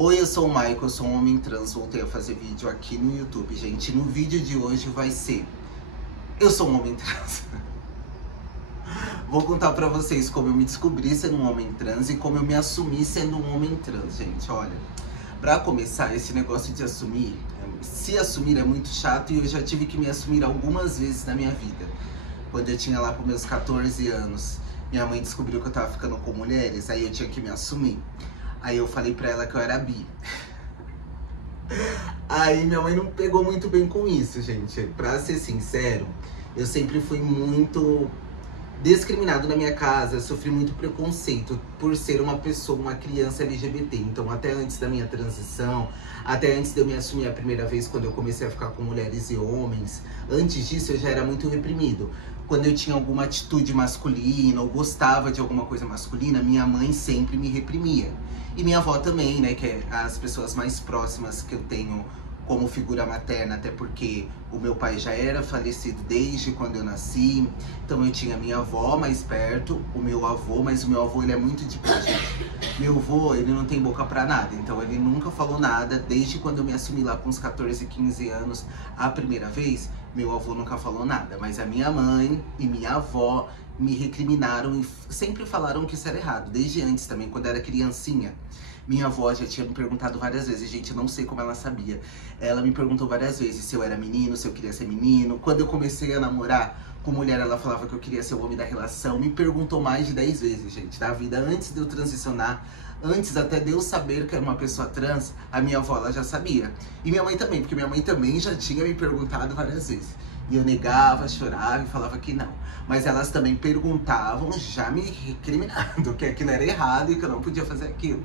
Oi, eu sou o Michael, eu sou um homem trans, voltei a fazer vídeo aqui no YouTube, gente. No vídeo de hoje vai ser... Eu sou um homem trans. Vou contar pra vocês como eu me descobri sendo um homem trans e como eu me assumi sendo um homem trans, gente. Olha, pra começar, esse negócio de assumir, se assumir é muito chato e eu já tive que me assumir algumas vezes na minha vida. Quando eu tinha lá pros meus 14 anos, minha mãe descobriu que eu tava ficando com mulheres, aí eu tinha que me assumir. Aí eu falei pra ela que eu era bi. Aí minha mãe não pegou muito bem com isso, gente. Pra ser sincero, eu sempre fui muito discriminado na minha casa. Eu sofri muito preconceito por ser uma pessoa, uma criança LGBT. Então até antes da minha transição, até antes de eu me assumir a primeira vez, quando eu comecei a ficar com mulheres e homens, antes disso eu já era muito reprimido. Quando eu tinha alguma atitude masculina ou gostava de alguma coisa masculina, minha mãe sempre me reprimia. E minha avó também, né, que é as pessoas mais próximas que eu tenho como figura materna, até porque o meu pai já era falecido desde quando eu nasci. Então eu tinha minha avó mais perto, o meu avô, mas o meu avô ele é muito de boa, gente. Meu avô, ele não tem boca pra nada, então ele nunca falou nada. Desde quando eu me assumi lá com uns 14, 15 anos, a primeira vez, meu avô nunca falou nada. Mas a minha mãe e minha avó me recriminaram e sempre falaram que isso era errado. Desde antes também, quando eu era criancinha. Minha avó já tinha me perguntado várias vezes, gente, eu não sei como ela sabia. Ela me perguntou várias vezes se eu era menino, se eu queria ser menino. Quando eu comecei a namorar com mulher, ela falava que eu queria ser o homem da relação. Me perguntou mais de 10 vezes, gente, da vida. Antes de eu transicionar, antes até de eu saber que era uma pessoa trans, a minha avó, ela já sabia. E minha mãe também, porque minha mãe também já tinha me perguntado várias vezes. E eu negava, chorava e falava que não. Mas elas também perguntavam, já me recriminando, que aquilo era errado e que eu não podia fazer aquilo.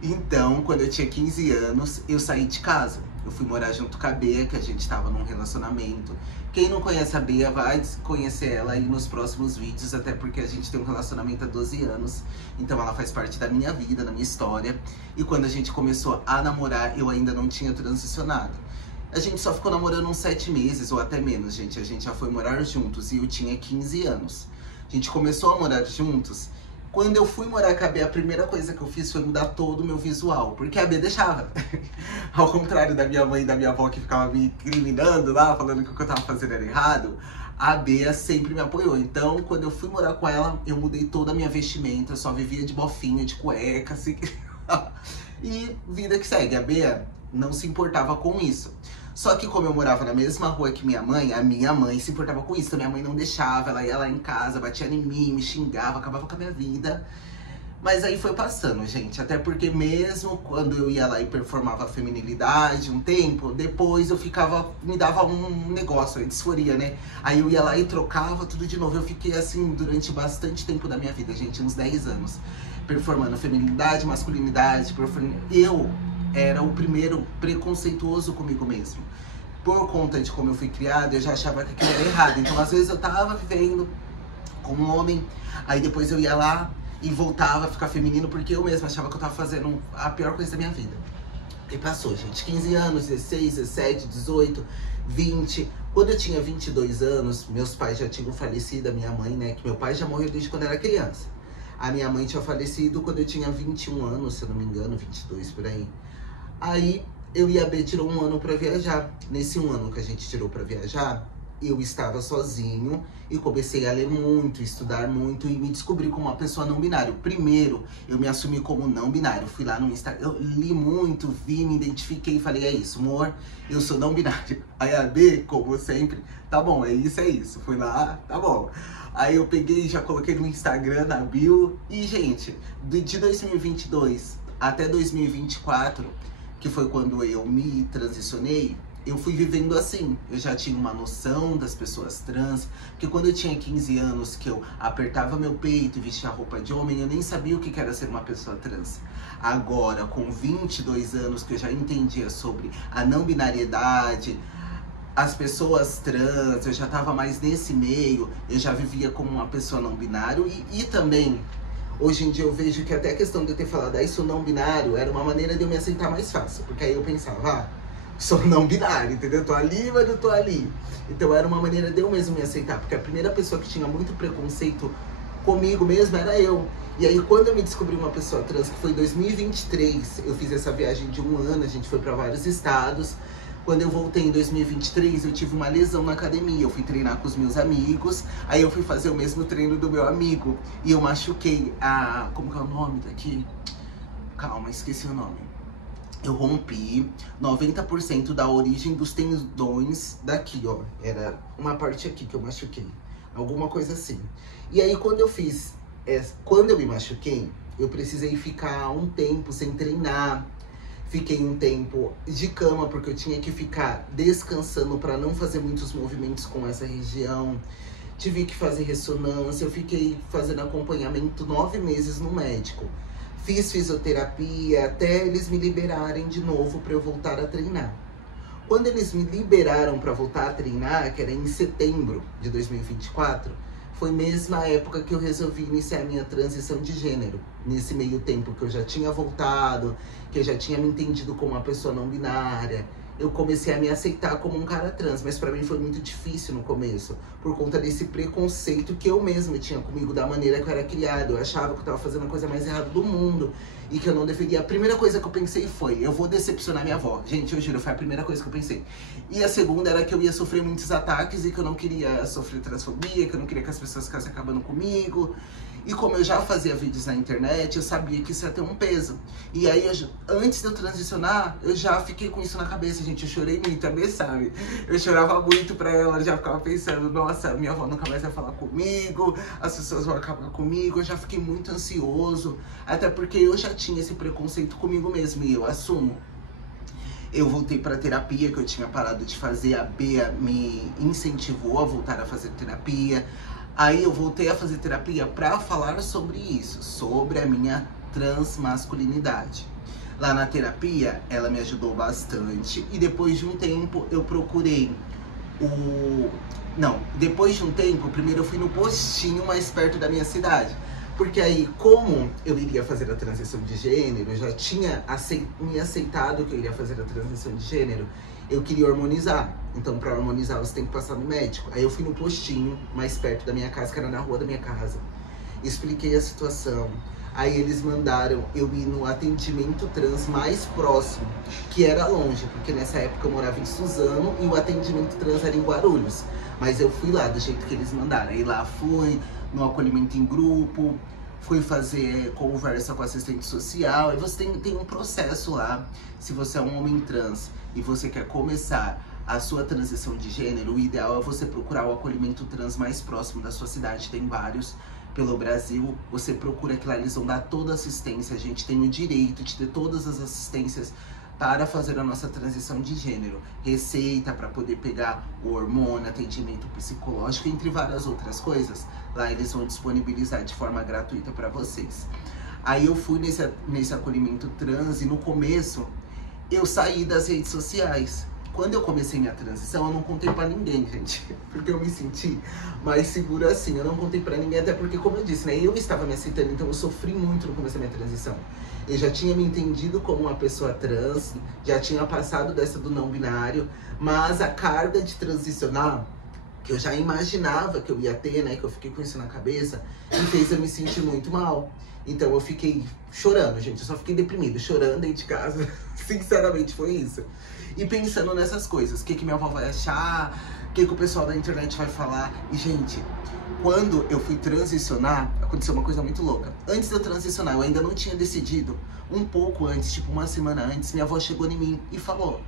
Então, quando eu tinha 15 anos, eu saí de casa. Eu fui morar junto com a Bea, que a gente tava num relacionamento. Quem não conhece a Bea vai conhecer ela aí nos próximos vídeos, até porque a gente tem um relacionamento há 12 anos. Então ela faz parte da minha vida, da minha história. E quando a gente começou a namorar, eu ainda não tinha transicionado. A gente só ficou namorando uns 7 meses, ou até menos, gente. A gente já foi morar juntos e eu tinha 15 anos. A gente começou a morar juntos. Quando eu fui morar com a Bea, a primeira coisa que eu fiz foi mudar todo o meu visual. Porque a Bea deixava. Ao contrário da minha mãe e da minha avó que ficava me incriminando lá, falando que o que eu tava fazendo era errado, a Bea sempre me apoiou. Então, quando eu fui morar com ela, eu mudei toda a minha vestimenta. Eu só vivia de bofinha, de cueca, assim. E vida que segue. A Bea não se importava com isso. Só que como eu morava na mesma rua que minha mãe, a minha mãe se importava com isso. Minha mãe não deixava, ela ia lá em casa, batia em mim, me xingava, acabava com a minha vida. Mas aí foi passando, gente. Até porque mesmo quando eu ia lá e performava a feminilidade um tempo, depois eu ficava, me dava um negócio, disforia, né? Aí eu ia lá e trocava tudo de novo. Eu fiquei assim durante bastante tempo da minha vida, gente, uns 10 anos. Performando feminilidade, masculinidade, eu era o primeiro preconceituoso comigo mesmo. Por conta de como eu fui criada, eu já achava que aquilo era errado. Então, às vezes, eu tava vivendo como um homem, aí depois eu ia lá e voltava a ficar feminino, porque eu mesma achava que eu tava fazendo a pior coisa da minha vida. E passou, gente. 15 anos, 16, 17, 18, 20. Quando eu tinha 22 anos, meus pais já tinham falecido, a minha mãe, né? Que meu pai já morreu desde quando eu era criança. A minha mãe tinha falecido quando eu tinha 21 anos, se eu não me engano, 22 por aí. Aí eu e a B tirou um ano pra viajar. Nesse um ano que a gente tirou pra viajar, eu estava sozinho e comecei a ler muito, estudar muito e me descobri como uma pessoa não binária. Primeiro, eu me assumi como não binário. Fui lá no Instagram, eu li muito, vi, me identifiquei e falei, é isso, amor, eu sou não binário. Aí a B, como sempre, tá bom, é isso. Fui lá, tá bom. Aí eu peguei e já coloquei no Instagram, na bio. E, gente, de 2022 até 2024, que foi quando eu me transicionei, eu fui vivendo assim. Eu já tinha uma noção das pessoas trans, porque quando eu tinha 15 anos, que eu apertava meu peito e vestia roupa de homem, eu nem sabia o que era ser uma pessoa trans. Agora, com 22 anos, que eu já entendia sobre a não binariedade, as pessoas trans, eu já tava mais nesse meio, eu já vivia como uma pessoa não binário e também... Hoje em dia eu vejo que até a questão de eu ter falado, isso não binário, era uma maneira de eu me aceitar mais fácil. Porque aí eu pensava, sou não binário, entendeu? Tô ali, mas não tô ali. Então era uma maneira de eu mesmo me aceitar. Porque a primeira pessoa que tinha muito preconceito comigo mesmo era eu. E aí quando eu me descobri uma pessoa trans, que foi em 2023, eu fiz essa viagem de 1 ano, a gente foi pra vários estados. Quando eu voltei em 2023, eu tive uma lesão na academia. Eu fui treinar com os meus amigos, aí eu fui fazer o mesmo treino do meu amigo. E eu machuquei a... como que é o nome daqui? Calma, esqueci o nome. Eu rompi 90% da origem dos tendões daqui, ó. Era uma parte aqui que eu machuquei. Alguma coisa assim. E aí quando eu fiz... quando eu me machuquei, eu precisei ficar um tempo sem treinar. Fiquei um tempo de cama, porque eu tinha que ficar descansando para não fazer muitos movimentos com essa região. Tive que fazer ressonância, eu fiquei fazendo acompanhamento 9 meses no médico. Fiz fisioterapia até eles me liberarem de novo para eu voltar a treinar. Quando eles me liberaram para voltar a treinar, que era em setembro de 2024, foi mesmo a época que eu resolvi iniciar a minha transição de gênero. Nesse meio tempo que eu já tinha voltado, que eu já tinha me entendido como uma pessoa não binária, eu comecei a me aceitar como um cara trans. Mas pra mim foi muito difícil no começo, por conta desse preconceito que eu mesma tinha comigo, da maneira que eu era criado. Eu achava que eu tava fazendo a coisa mais errada do mundo e que eu não deveria. A primeira coisa que eu pensei foi, eu vou decepcionar minha avó. Gente, eu juro, foi a primeira coisa que eu pensei. E a segunda era que eu ia sofrer muitos ataques e que eu não queria sofrer transfobia, que eu não queria que as pessoas ficassem acabando comigo. E como eu já fazia vídeos na internet, eu sabia que isso ia ter um peso. E aí, antes de eu transicionar, eu já fiquei com isso na cabeça, gente. Eu chorei muito, a Bê sabe? Eu chorava muito pra ela, já ficava pensando, nossa, minha avó nunca mais vai falar comigo, as pessoas vão acabar comigo. Eu já fiquei muito ansioso, até porque eu já tinha esse preconceito comigo mesmo, e eu assumo. Eu voltei pra terapia, que eu tinha parado de fazer, a Bea me incentivou a voltar a fazer terapia. Aí eu voltei a fazer terapia pra falar sobre isso, sobre a minha transmasculinidade. Lá na terapia, ela me ajudou bastante. E depois de um tempo, eu procurei depois de um tempo, primeiro eu fui no postinho mais perto da minha cidade. Porque aí, como eu iria fazer a transição de gênero, eu já tinha me aceitado que eu iria fazer a transição de gênero, eu queria hormonizar. Então, pra hormonizar, você tem que passar no médico. Aí eu fui no postinho mais perto da minha casa, que era na rua da minha casa. Expliquei a situação. Aí eles mandaram eu ir no atendimento trans mais próximo, que era longe, porque nessa época eu morava em Suzano e o atendimento trans era em Guarulhos. Mas eu fui lá do jeito que eles mandaram. Aí lá fui no acolhimento em grupo, fui fazer conversa com assistente social. E você tem um processo lá. Se você é um homem trans e você quer começar a sua transição de gênero, o ideal é você procurar o acolhimento trans mais próximo da sua cidade. Tem vários pelo Brasil. Você procura que lá eles vão dar toda a assistência. A gente tem o direito de ter todas as assistências para fazer a nossa transição de gênero. Receita para poder pegar o hormônio, atendimento psicológico, entre várias outras coisas. Lá eles vão disponibilizar de forma gratuita para vocês. Aí eu fui nesse acolhimento trans e no começo eu saí das redes sociais. Quando eu comecei minha transição, eu não contei pra ninguém, gente. Porque eu me senti mais segura assim. Eu não contei pra ninguém, até porque, como eu disse, né? Eu estava me aceitando, então eu sofri muito no começo da minha transição. Eu já tinha me entendido como uma pessoa trans, já tinha passado dessa do não binário, mas a carga de transicionar, que eu já imaginava que eu ia ter, né? Que eu fiquei com isso na cabeça, me fez eu me sentir muito mal. Então eu fiquei chorando, gente. Eu só fiquei deprimido, chorando dentro de casa. Sinceramente, foi isso. E pensando nessas coisas. O que minha avó vai achar? O que o pessoal da internet vai falar? E, gente, quando eu fui transicionar, aconteceu uma coisa muito louca. Antes de eu transicionar, eu ainda não tinha decidido. Um pouco antes, tipo uma semana antes, minha avó chegou em mim e falou...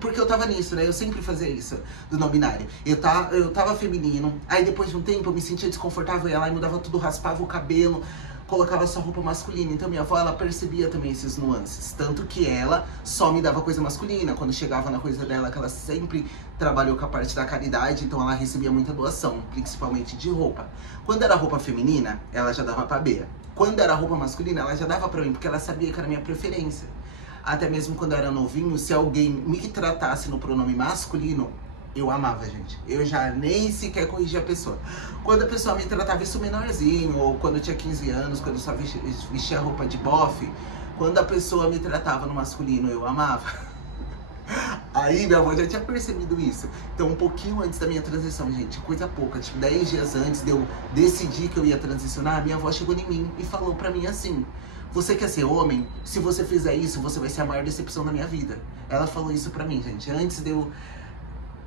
Porque eu tava nisso, né? Eu sempre fazia isso, do não binário. Eu tava feminino, aí depois de um tempo eu me sentia desconfortável, ia lá e mudava tudo, raspava o cabelo, colocava só roupa masculina. Então minha avó, ela percebia também esses nuances. Tanto que ela só me dava coisa masculina. Quando chegava na coisa dela, que ela sempre trabalhou com a parte da caridade, então ela recebia muita doação, principalmente de roupa. Quando era roupa feminina, ela já dava pra Bea. Quando era roupa masculina, ela já dava pra mim, porque ela sabia que era a minha preferência. Até mesmo quando eu era novinho, se alguém me tratasse no pronome masculino, eu amava, gente. Eu já nem sequer corrigia a pessoa. Quando a pessoa me tratava isso menorzinho, ou quando eu tinha 15 anos, quando eu só vestia roupa de bofe, quando a pessoa me tratava no masculino, eu amava. Aí minha avó já tinha percebido isso. Então um pouquinho antes da minha transição, gente, coisa pouca, tipo 10 dias antes de eu decidir que eu ia transicionar, minha avó chegou em mim e falou pra mim assim: você quer ser homem? Se você fizer isso, você vai ser a maior decepção da minha vida. Ela falou isso pra mim, gente, antes de eu,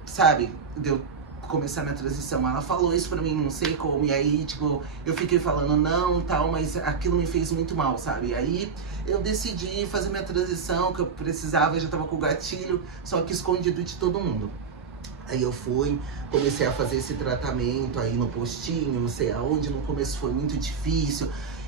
sabe, de eu começar minha transição. Ela falou isso pra mim, não sei como, e aí, tipo, eu fiquei falando não, tal, mas aquilo me fez muito mal, sabe? E aí eu decidi fazer minha transição, que eu precisava, eu já tava com o gatilho, só que escondido de todo mundo. Aí eu fui, comecei a fazer esse tratamento aí no postinho, não sei aonde, no começo foi muito difícil.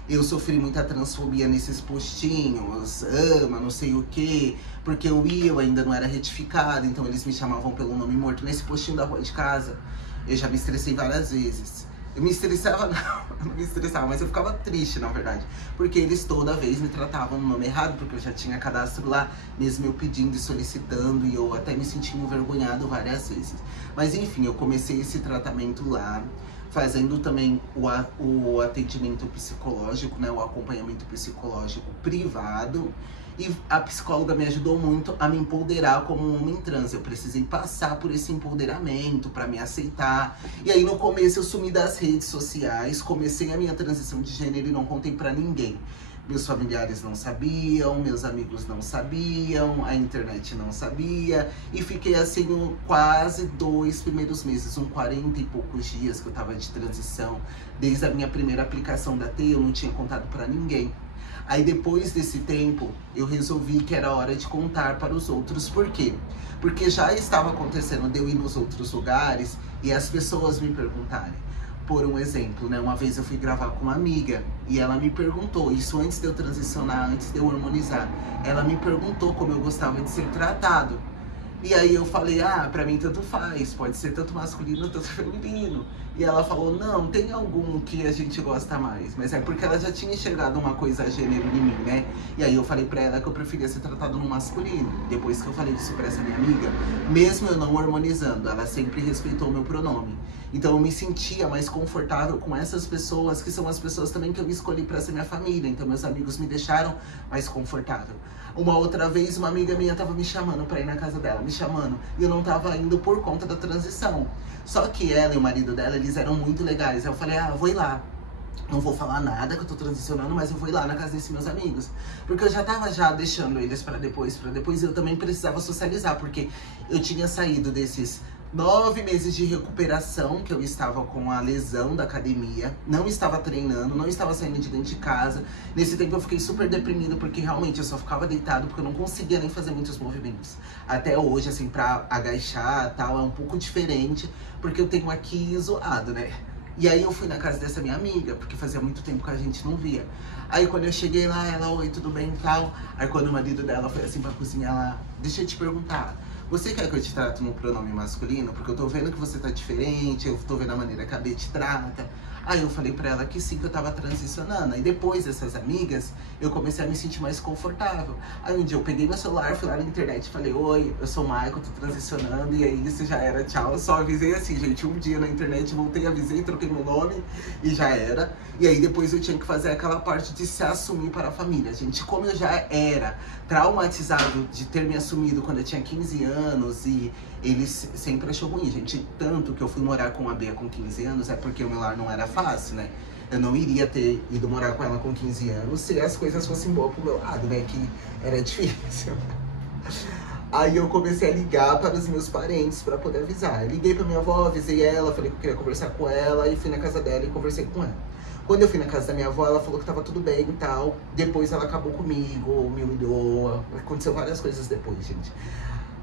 Eu sofri muita transfobia nesses postinhos, ama, não sei o que, porque eu ainda não era retificado, então eles me chamavam pelo nome morto. Nesse postinho da rua de casa, eu já me estressei várias vezes. Eu me estressava, não, eu não me estressava, mas eu ficava triste, na verdade. Porque eles toda vez me tratavam no nome errado, porque eu já tinha cadastro lá, mesmo eu pedindo e solicitando, e eu até me senti envergonhado várias vezes. Mas enfim, eu comecei esse tratamento lá, fazendo também o atendimento psicológico, né, o acompanhamento psicológico privado. E a psicóloga me ajudou muito a me empoderar como um homem trans. Eu precisei passar por esse empoderamento para me aceitar. E aí no começo eu sumi das redes sociais, comecei a minha transição de gênero e não contei para ninguém. Meus familiares não sabiam, meus amigos não sabiam, a internet não sabia. E fiquei assim quase 2 primeiros meses, 40 e poucos dias que eu tava de transição. Desde a minha primeira aplicação da T, eu não tinha contado pra ninguém. Aí depois desse tempo, eu resolvi que era hora de contar para os outros. Por quê? Porque já estava acontecendo de eu ir nos outros lugares e as pessoas me perguntarem. Por um exemplo, né? Uma vez eu fui gravar com uma amiga e ela me perguntou, isso antes de eu transicionar, antes de eu hormonizar, ela me perguntou como eu gostava de ser tratado. E aí eu falei, pra mim tanto faz, pode ser tanto masculino, tanto feminino. E ela falou, não, tem algum que a gente gosta mais. Mas é porque ela já tinha enxergado uma coisa gênero em mim, né? E aí eu falei pra ela que eu preferia ser tratado no masculino. Depois que eu falei isso pra essa minha amiga, mesmo eu não hormonizando, ela sempre respeitou o meu pronome. Então eu me sentia mais confortável com essas pessoas, que são as pessoas também que eu escolhi pra ser minha família. Então meus amigos me deixaram mais confortável. Uma outra vez, uma amiga minha tava me chamando pra ir na casa dela, me chamando. E eu não tava indo por conta da transição. Só que ela e o marido dela, eles eram muito legais. Eu falei, eu vou ir lá. Não vou falar nada que eu tô transicionando, mas eu vou ir lá na casa desses meus amigos. Porque eu já tava deixando eles pra depois. Eu também precisava socializar, porque eu tinha saído desses 9 meses de recuperação, que eu estava com a lesão da academia, não estava treinando, não estava saindo de dentro de casa. Nesse tempo eu fiquei super deprimido, porque realmente eu só ficava deitado, porque eu não conseguia nem fazer muitos movimentos. Até hoje, assim, pra agachar e tal, é um pouco diferente, porque eu tenho aqui zoado, né? E aí eu fui na casa dessa minha amiga, porque fazia muito tempo que a gente não via. Aí quando eu cheguei lá, ela, oi, tudo bem e tal. Aí quando o marido dela foi assim pra cozinhar, ela, deixa eu te perguntar, você quer que eu te trate no pronome masculino? Porque eu tô vendo que você tá diferente, eu tô vendo a maneira que a B te trata. Aí eu falei pra ela que sim, que eu tava transicionando. Aí depois dessas amigas, eu comecei a me sentir mais confortável. Aí um dia eu peguei meu celular, fui lá na internet e falei, oi, eu sou o Michael, tô transicionando. E aí isso já era, tchau. Eu só avisei assim, gente, um dia na internet, voltei, avisei, troquei meu nome e já era. E aí depois eu tinha que fazer aquela parte de se assumir para a família. Gente, como eu já era traumatizado de ter me assumido quando eu tinha 15 anos e eles sempre achou ruim, gente. Tanto que eu fui morar com a Bea com 15 anos, é porque o meu lar não era fácil, né? Eu não iria ter ido morar com ela com 15 anos se as coisas fossem boas pro meu lado, né? Que era difícil. Aí eu comecei a ligar para os meus parentes para poder avisar. Eu liguei pra minha avó, avisei ela, falei que eu queria conversar com ela e fui na casa dela e conversei com ela. Quando eu fui na casa da minha avó, ela falou que tava tudo bem e tal. Depois ela acabou comigo, me humilhou. Aconteceu várias coisas depois, gente.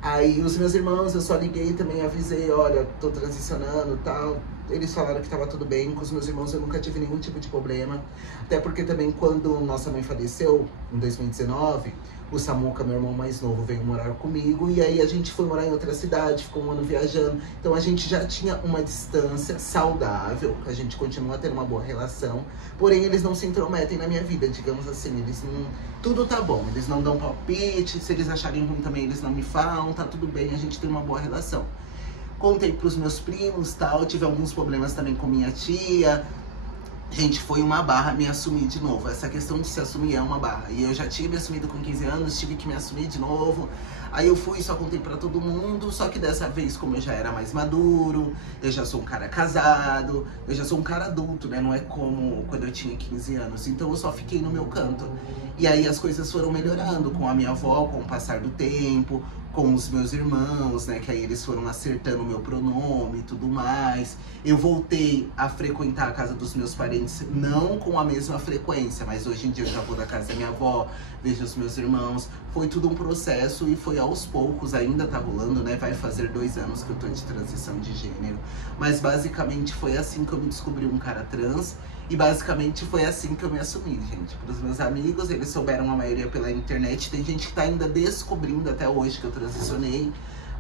Aí os meus irmãos, eu só liguei também, avisei, olha, tô transicionando e tal. Eles falaram que tava tudo bem, com os meus irmãos eu nunca tive nenhum tipo de problema. Até porque também quando nossa mãe faleceu, em 2019, o Samuca, meu irmão mais novo, veio morar comigo. E aí a gente foi morar em outra cidade, ficou um ano viajando. Então a gente já tinha uma distância saudável, a gente continua tendo uma boa relação. Porém, eles não se intrometem na minha vida, digamos assim, eles não... Tudo tá bom, eles não dão palpite, se eles acharem ruim também eles não me falam, tá tudo bem, a gente tem uma boa relação. Contei pros meus primos, tal, tive alguns problemas também com minha tia. Gente, foi uma barra me assumir de novo. Essa questão de se assumir é uma barra. E eu já tinha me assumido com 15 anos, tive que me assumir de novo. Aí eu fui, só contei pra todo mundo. Só que dessa vez, como eu já era mais maduro, eu já sou um cara casado, eu já sou um cara adulto, né? Não é como quando eu tinha 15 anos. Então eu só fiquei no meu canto. E aí as coisas foram melhorando com a minha avó, com o passar do tempo, com os meus irmãos, né? Que aí eles foram acertando o meu pronome e tudo mais. Eu voltei a frequentar a casa dos meus parentes, não com a mesma frequência, mas hoje em dia eu já vou da casa da minha avó, vejo os meus irmãos. Foi tudo um processo e foi aos poucos, ainda tá rolando, né? Vai fazer 2 anos que eu tô de transição de gênero. Mas basicamente foi assim que eu me descobri um cara trans. E basicamente foi assim que eu me assumi, gente. Para os meus amigos, eles souberam a maioria pela internet. Tem gente que tá ainda descobrindo até hoje que eu transicionei.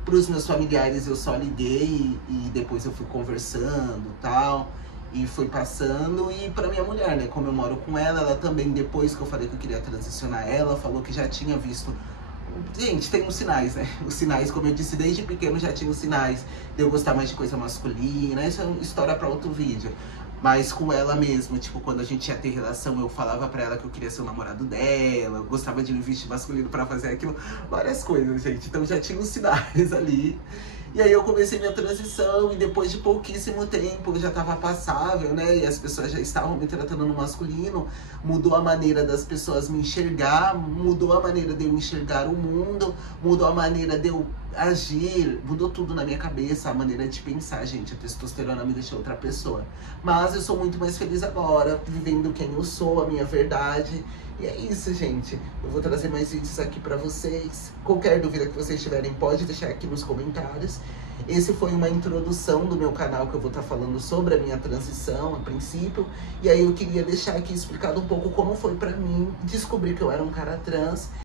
Para os meus familiares eu só liguei e depois eu fui conversando e tal. E fui passando. E pra minha mulher, né, como eu moro com ela, ela também, depois que eu falei que eu queria transicionar, ela falou que já tinha visto. Gente, tem os sinais, né? Os sinais, como eu disse, desde pequeno já tinha os sinais de eu gostar mais de coisa masculina. Isso é uma história pra outro vídeo. Mas com ela mesmo, tipo, quando a gente ia ter relação, eu falava pra ela que eu queria ser o namorado dela, eu gostava de me vestir masculino pra fazer aquilo, várias coisas, gente. Então já tinha os sinais ali. E aí eu comecei minha transição e depois de pouquíssimo tempo eu já tava passável, né? E as pessoas já estavam me tratando no masculino. Mudou a maneira das pessoas me enxergar, mudou a maneira de eu enxergar o mundo, mudou a maneira de eu agir, mudou tudo na minha cabeça, a maneira de pensar, gente. A testosterona me deixou outra pessoa. Mas eu sou muito mais feliz agora, vivendo quem eu sou, a minha verdade. E é isso, gente. Eu vou trazer mais vídeos aqui pra vocês. Qualquer dúvida que vocês tiverem, pode deixar aqui nos comentários. Esse foi uma introdução do meu canal que eu vou estar falando sobre a minha transição, a princípio. E aí eu queria deixar aqui explicado um pouco como foi pra mim descobrir que eu era um cara trans.